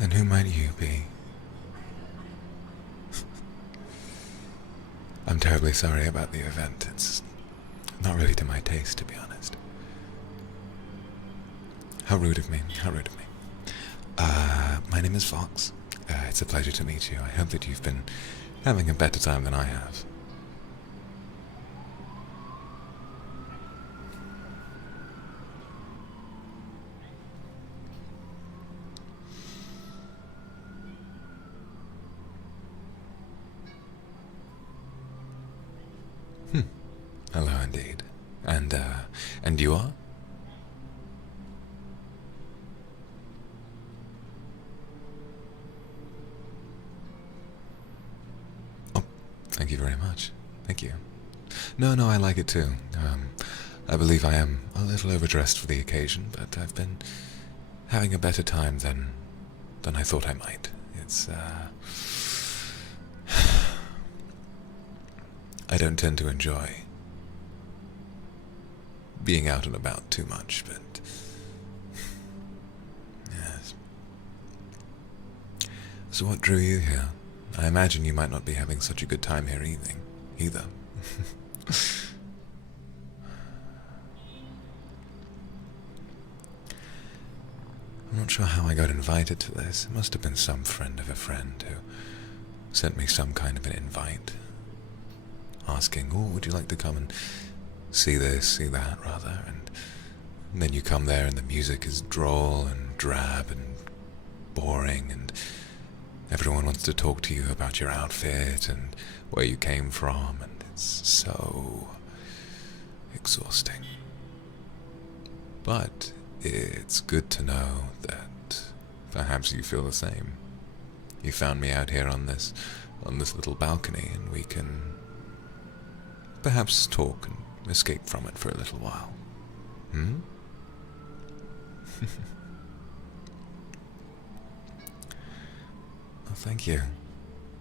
And who might you be? I'm terribly sorry about the event. It's not really to my taste, to be honest. How rude of me, how rude of me. My name is Vox. It's a pleasure to meet you. I hope that you've been having a better time than I have. Hello indeed. And you are? Oh, thank you very much. Thank you. No, I like it too. I believe I am a little overdressed for the occasion, but I've been having a better time than I thought I might. It's, I don't tend to enjoy being out and about too much, but yes. So what drew you here? I imagine you might not be having such a good time here either. I'm not sure how I got invited to this. It must have been some friend of a friend who sent me some kind of an invite, asking, oh, would you like to come and see this, see that, rather, and then you come there and the music is droll and drab and boring, and everyone wants to talk to you about your outfit and where you came from, and it's so exhausting. But it's good to know that perhaps you feel the same. You found me out here on this little balcony, and we can perhaps talk and escape from it for a little while. Hmm? Well, thank you.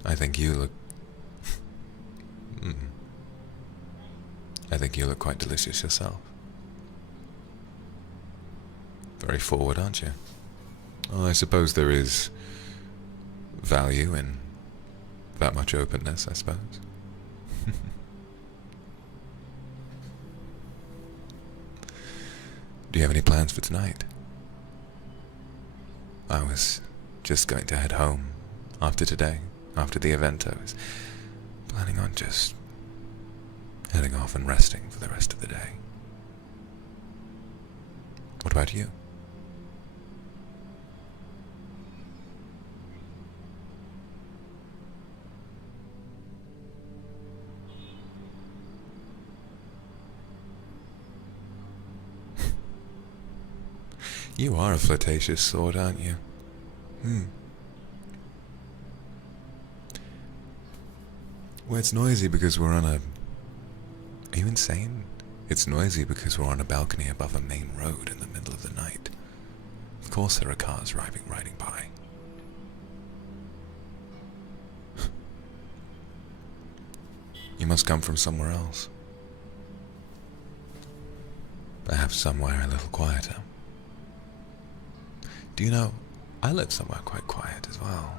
I think you look... I think you look quite delicious yourself. Very forward, aren't you? Well, I suppose there is value in that much openness, I suppose. Do you have any plans for tonight? I was just going to head home after today, after the event. I was planning on just heading off and resting for the rest of the day. What about you? You are a flirtatious sort, aren't you? Well, it's noisy because we're on a... Are you insane? It's noisy because we're on a balcony above a main road in the middle of the night. Of course there are cars riding by. You must come from somewhere else. Perhaps somewhere a little quieter. Do you know, I live somewhere quite quiet as well.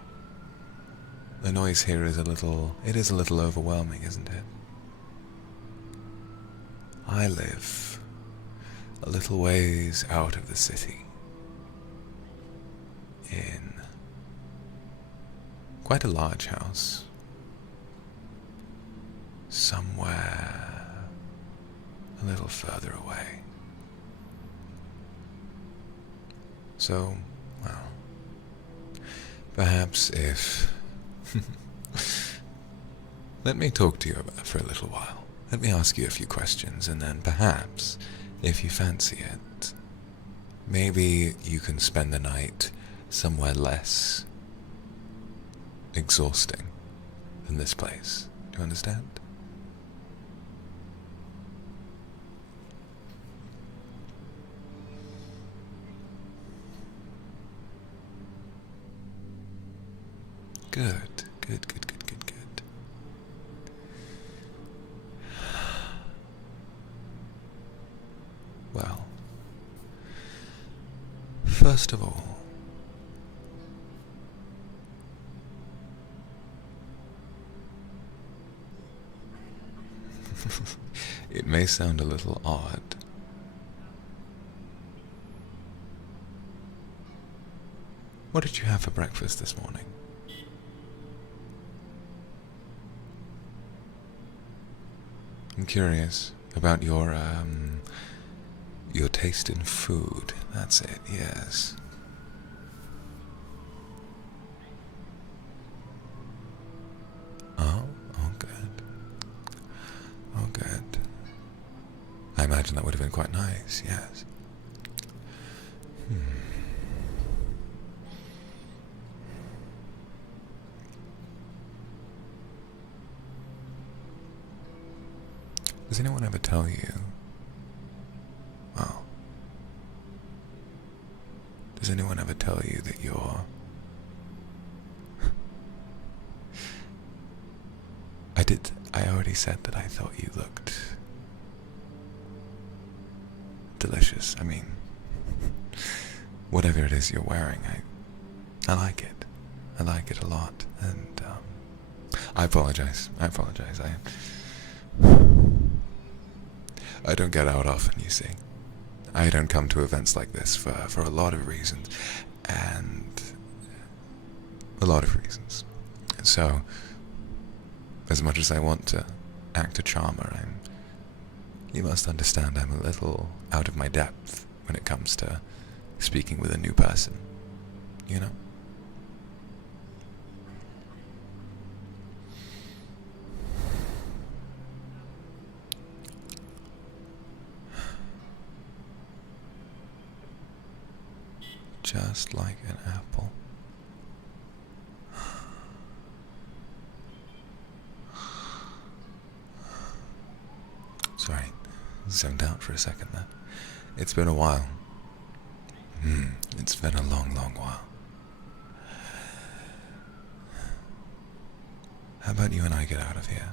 The noise here is a little overwhelming, isn't it? I live a little ways out of the city, in quite a large house, somewhere a little further away. So, well, perhaps if... Let me talk to you about for a little while. Let me ask you a few questions, and then perhaps, if you fancy it, maybe you can spend the night somewhere less exhausting than this place. Do you understand? Good. Well, first of all, It may sound a little odd. What did you have for breakfast this morning? I'm curious about your taste in food. That's it, yes. Oh, good. Oh, good. I imagine that would have been quite nice, yes. Does anyone ever tell you, well, does anyone ever tell you that you're, I already said that I thought you looked delicious. I mean, whatever it is you're wearing, I like it. I like it a lot, and I apologize. I don't get out often, you see. I don't come to events like this for a lot of reasons, and a lot of reasons. So, as much as I want to act a charmer, you must understand I'm a little out of my depth when it comes to speaking with a new person, you know? Just like an apple. Sorry, zoned out for a second there. It's been a while. It's been a long, long while. How about you and I get out of here?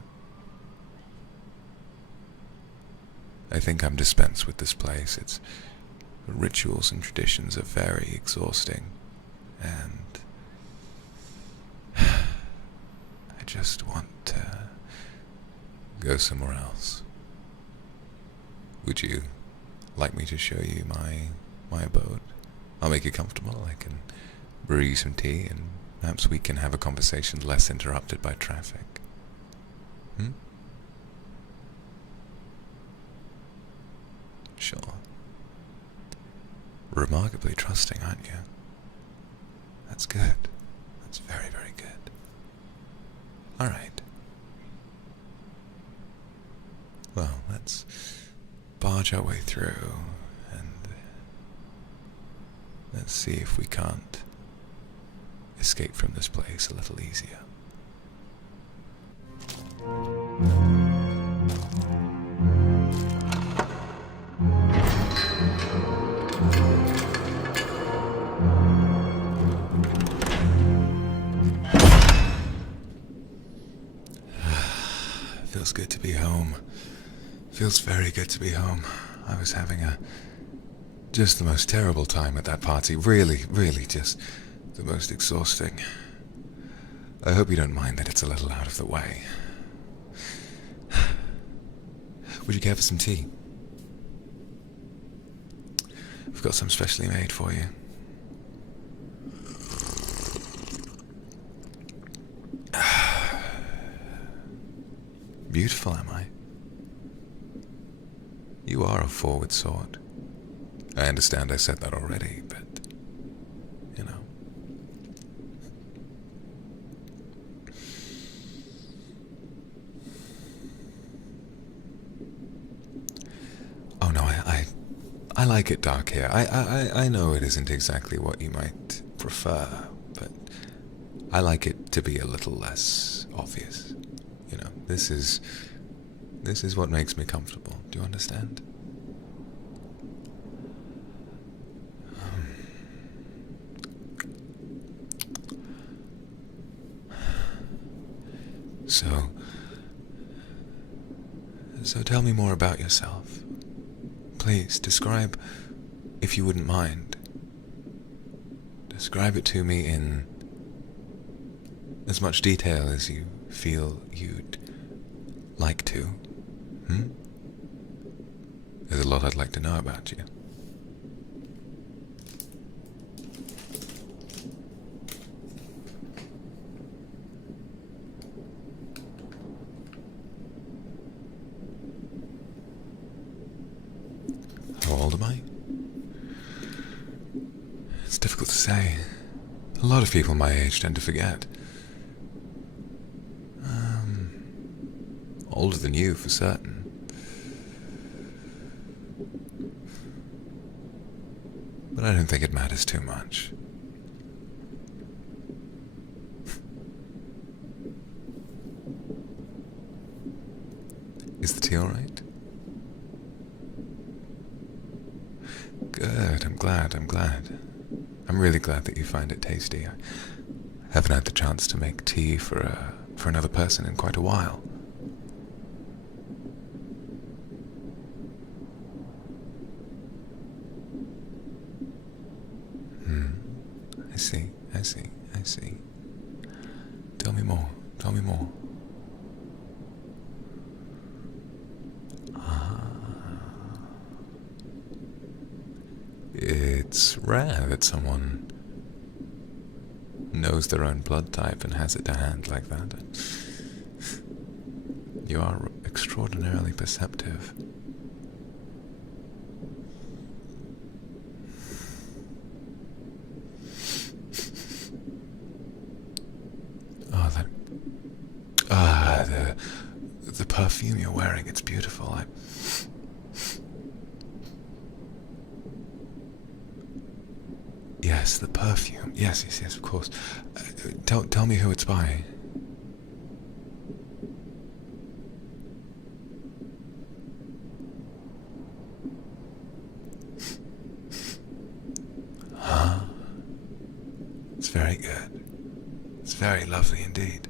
I think I'm dispensed with this place. Its rituals and traditions are very exhausting, and I just want to go somewhere else. Would you like me to show you my abode? I'll make it comfortable. I can brew you some tea, and perhaps we can have a conversation less interrupted by traffic. Sure. Remarkably trusting, aren't you? That's good. That's very, very good. Alright. Well, let's barge our way through, and let's see if we can't escape from this place a little easier. Feels good to be home. Feels very good to be home. I was having just the most terrible time at that party. Really, really just the most exhausting. I hope you don't mind that it's a little out of the way. Would you care for some tea? I've got some specially made for you. Beautiful, am I? You are a forward sort. I understand I said that already, but, you know. Oh no, I like it dark here. I know it isn't exactly what you might prefer, but I like it to be a little less obvious. You know, this is what makes me comfortable. Do you understand? So tell me more about yourself. Please, describe, if you wouldn't mind. Describe it to me in as much detail as you feel you'd like to. There's a lot I'd like to know about you. How old am I? It's difficult to say. A lot of people my age tend to forget. Older than you, for certain. But I don't think it matters too much. Is the tea alright? Good, I'm glad. I'm really glad that you find it tasty. I haven't had the chance to make tea for another person in quite a while. I see. Tell me more. It's rare that someone knows their own blood type and has it to hand like that. You are extraordinarily perceptive. The perfume you're wearing, it's beautiful. Yes, the perfume. Yes, of course. Tell me who it's by. Huh? It's very good. It's very lovely indeed.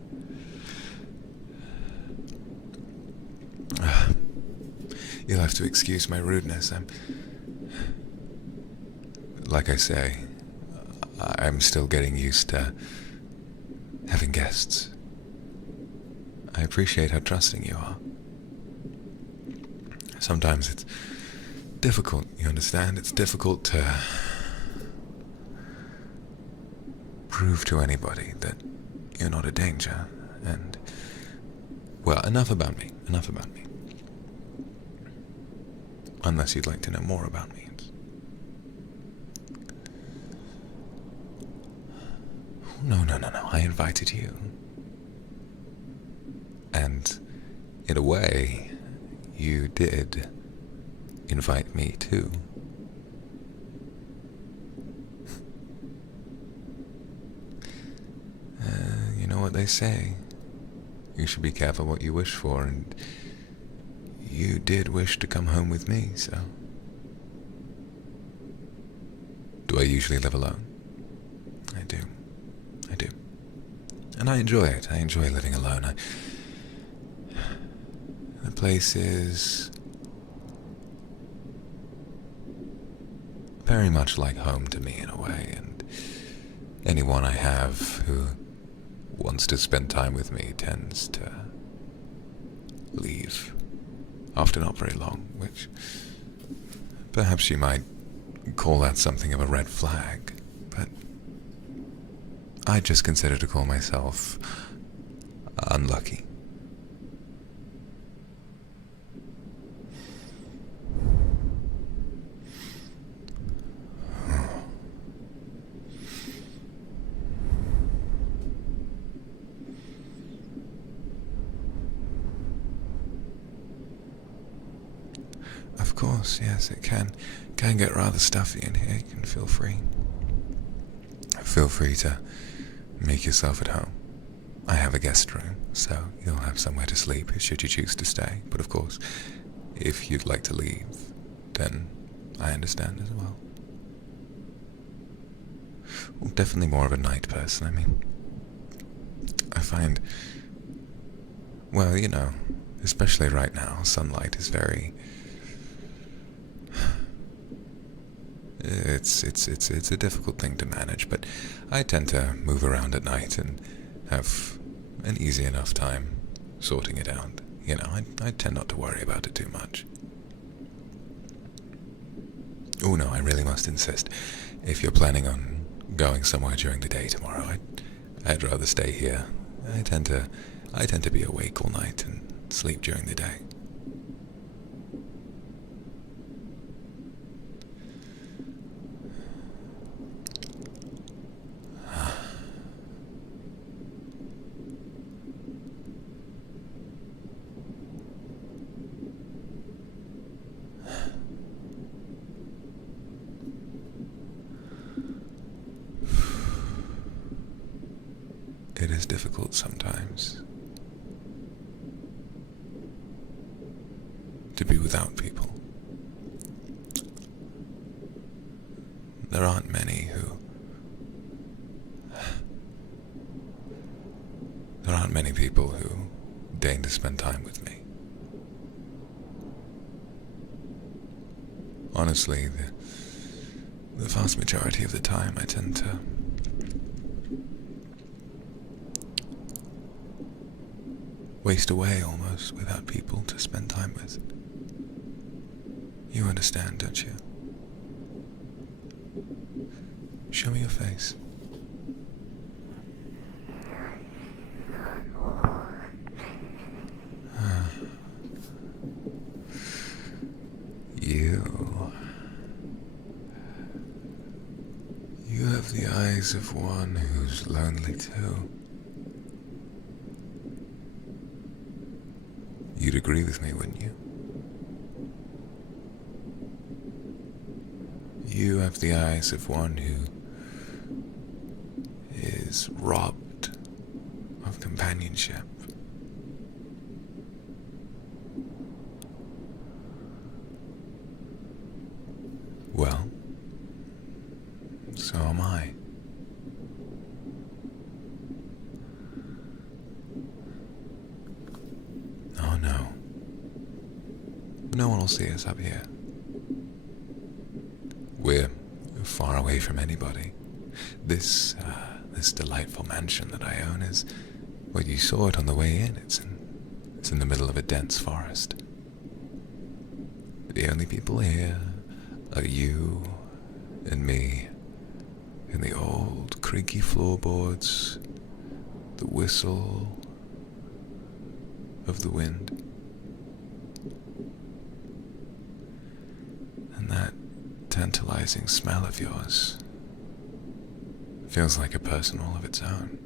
You'll have to excuse my rudeness. Like I say, I'm still getting used to having guests. I appreciate how trusting you are. Sometimes it's difficult, you understand? It's difficult to prove to anybody that you're not a danger. And, well, enough about me. Unless you'd like to know more about me. No. I invited you. And, in a way, you did invite me too. You know what they say. You should be careful what you wish for, and you did wish to come home with me, so... Do I usually live alone? I do. And I enjoy it. I enjoy living alone. The place is very much like home to me in a way, and anyone I have who wants to spend time with me tends to leave after not very long, which perhaps you might call that something of a red flag, but I just consider to call myself unlucky. Of course, yes, it can get rather stuffy in here. You can feel free to make yourself at home. I have a guest room, so you'll have somewhere to sleep should you choose to stay. But of course, if you'd like to leave, then I understand as well. Well, definitely more of a night person. I mean, I find, well, you know, especially right now, sunlight is very... It's a difficult thing to manage, but I tend to move around at night and have an easy enough time sorting it out. you know, I tend not to worry about it too much. Oh no, I really must insist. If you're planning on going somewhere during the day tomorrow, I'd rather stay here. I tend to be awake all night and sleep during the day. It is difficult sometimes to be without people. There aren't many people who deign to spend time with me. Honestly, the vast majority of the time I tend to waste away almost without people to spend time with. You understand, don't you? Show me your face. You have the eyes of one who's lonely too. You'd agree with me, wouldn't you? You have the eyes of one who is robbed of companionship. Well, so am I. Oh no. No one will see us up here. We're far away from anybody. This delightful mansion that I own is, well, you saw it on the way in. It's in the middle of a dense forest. The only people here are you and me, and the old creaky floorboards, the whistle of the wind, and that tantalizing smell of yours. Feels like a person all of its own.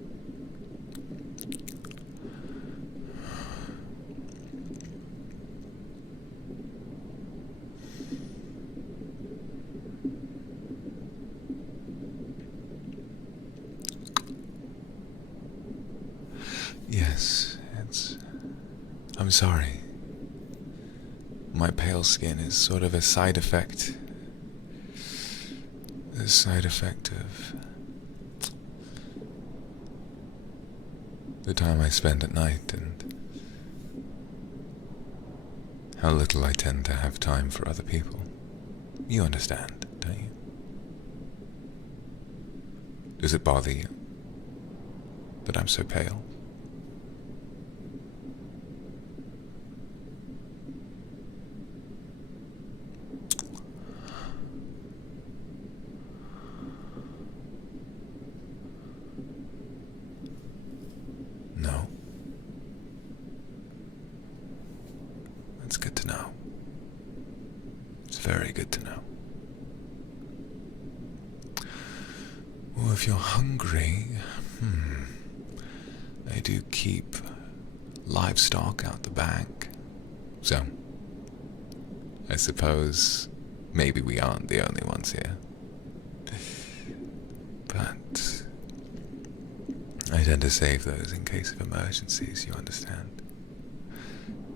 Yes, I'm sorry. My pale skin is sort of a side effect. A side effect of the time I spend at night and how little I tend to have time for other people. You understand, don't you? Does it bother you that I'm so pale? No. That's good to know. It's very good to know. Well, if you're hungry, I do keep livestock out the back. So, I suppose maybe we aren't the only ones here. But I tend to save those in case of emergencies, you understand.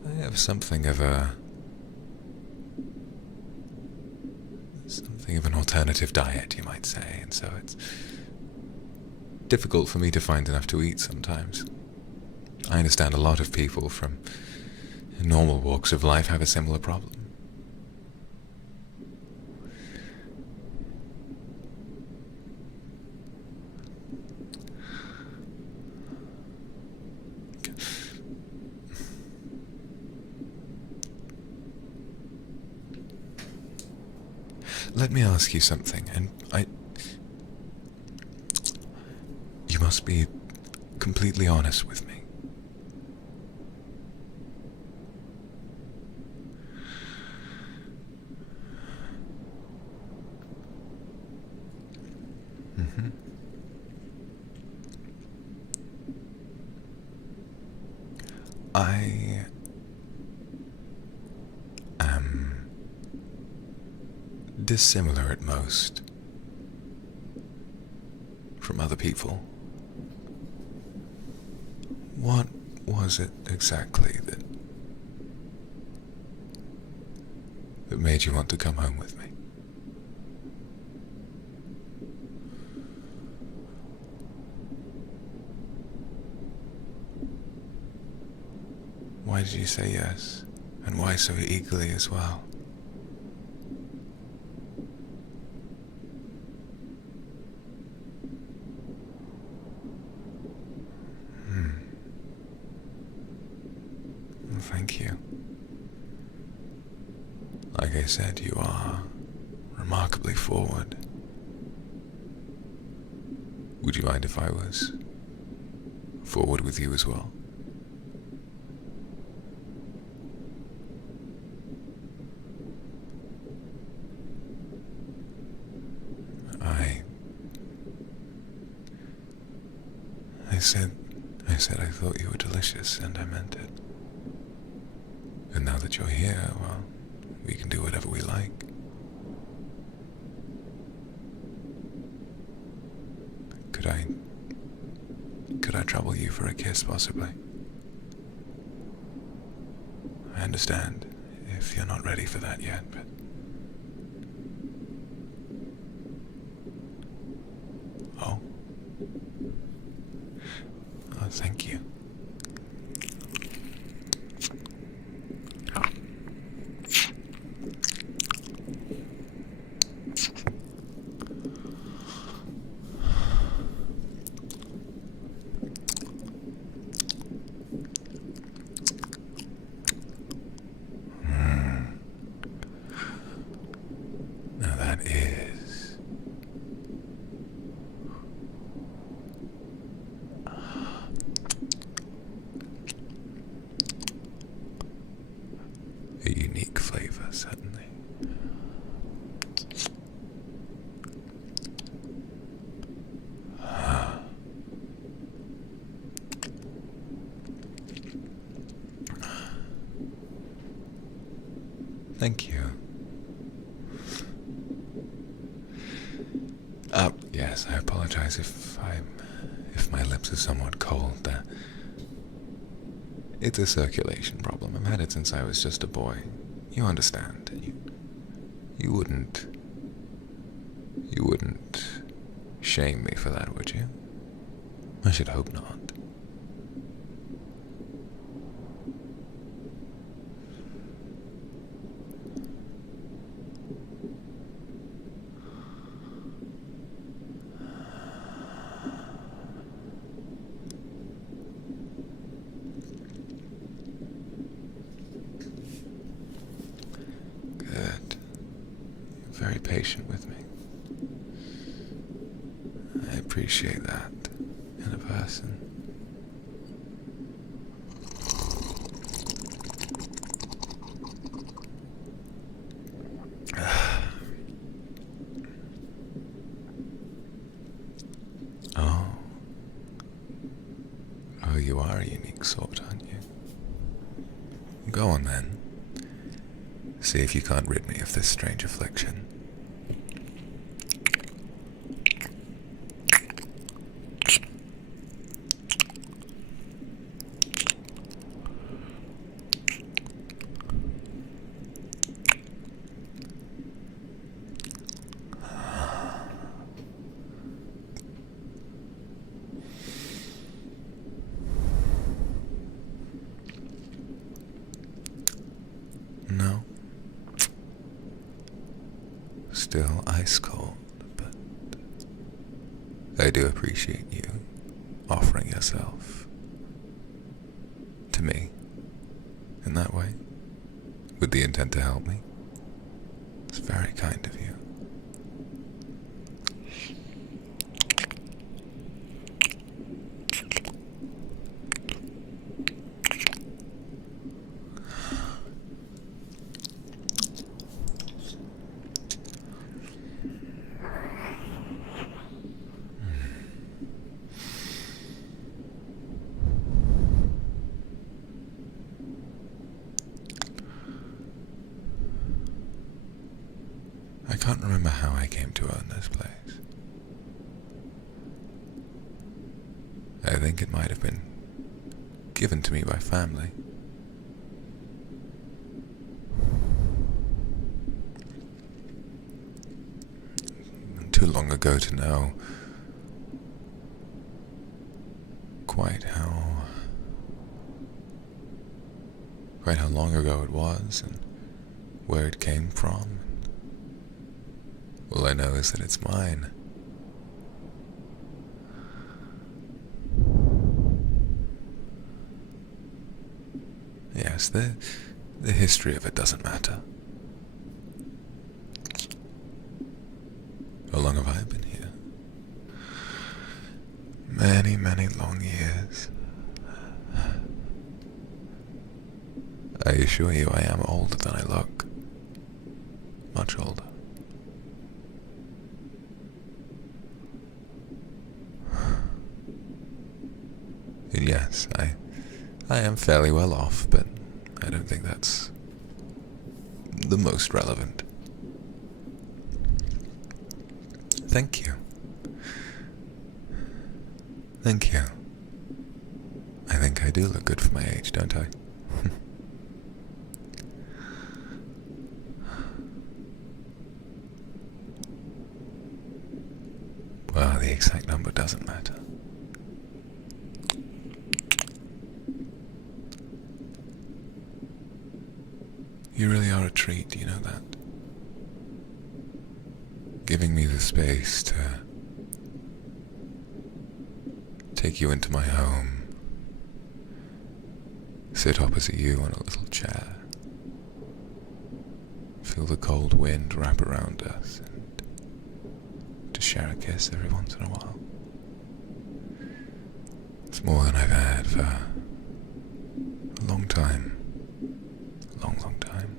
I have something of an alternative diet, you might say, and so it's difficult for me to find enough to eat sometimes. I understand a lot of people from normal walks of life have a similar problem. let me ask you something, and you must be completely honest with me. I am dissimilar at most from other people. What was it exactly that made you want to come home with me? Why did you say yes? And why so eagerly as well? Well, thank you. Like I said, you are remarkably forward. Would you mind if I was forward with you as well? I said I thought you were delicious, and I meant it. And now that you're here, well, we can do whatever we like. Could I trouble you for a kiss, possibly? I understand if you're not ready for that yet, but... Oh. Oh, thank you. Now that is... a unique flavor, certainly. Thank you. Yes, I apologize if my lips are somewhat cold. It's a circulation problem. I've had it since I was just a boy. You understand. You wouldn't shame me for that, would you? I should hope not. Very patient with me. I appreciate that in a person. Oh, you are a unique sort, aren't you? Go on then. See if you can't rid me of this strange affliction. No. Still ice cold, but I do appreciate you offering yourself to me in that way, with the intent to help me. It's very kind of you. came to own this place. I think it might have been given to me by family. Too long ago to know quite how long ago it was and where it came from. All I know is that it's mine. Yes, the history of it doesn't matter. How long have I been here? Many, many long years. I assure you I am older than I look. Much older. And yes, I am fairly well off, but I don't think that's the most relevant. Thank you. Thank you. I think I do look good for my age, don't I? Well, the exact number doesn't matter. You really are a treat, you know that? Giving me the space to take you into my home, sit opposite you on a little chair, feel the cold wind wrap around us, and to share a kiss every once in a while. It's more than I've had for a long time. Long, long time.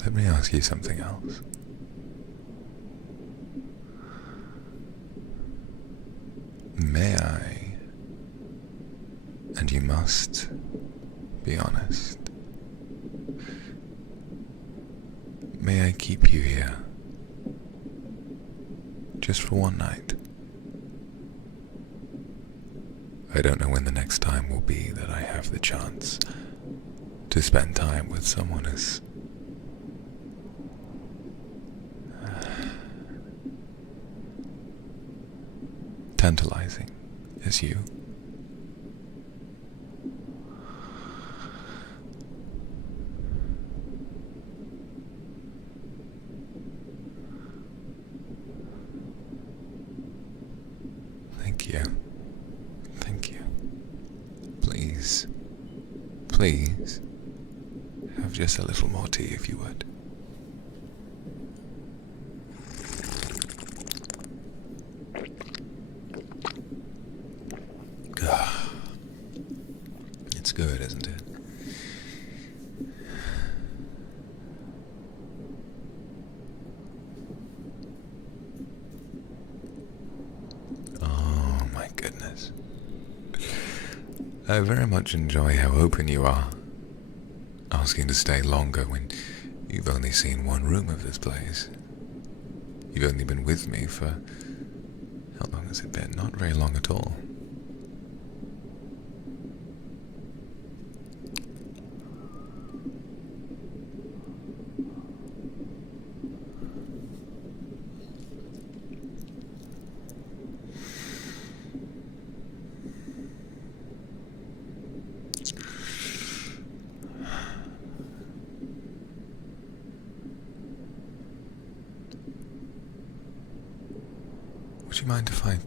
Let me ask you something else. May I, and you must be honest, may I keep you here just for one night? I don't know when the next time will be that I have the chance to spend time with someone as tantalizing as you. Thank you. Thank you. Please, please, have just a little more tea if you would. It's good, isn't it? Oh my goodness. I very much enjoy how open you are, asking to stay longer when you've only seen one room of this place. You've only been with me for, how long has it been? Not very long at all. Would you mind if I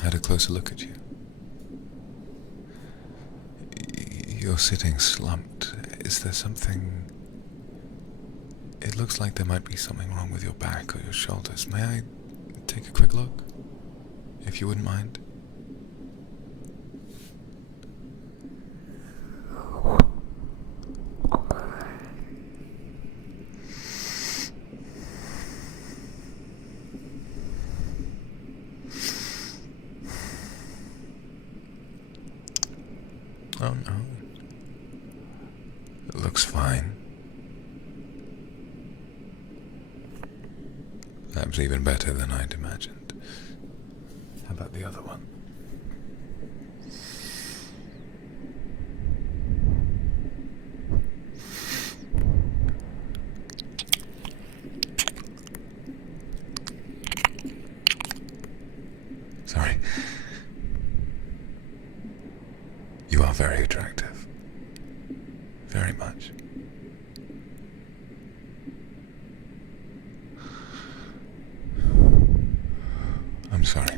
had a closer look at you? You're sitting slumped. Is there something... It looks like there might be something wrong with your back or your shoulders. May I take a quick look? If you wouldn't mind? Oh no. It looks fine. Perhaps even better than I'd imagined. How about the other one? Sorry. You are very attractive. Very much. I'm sorry.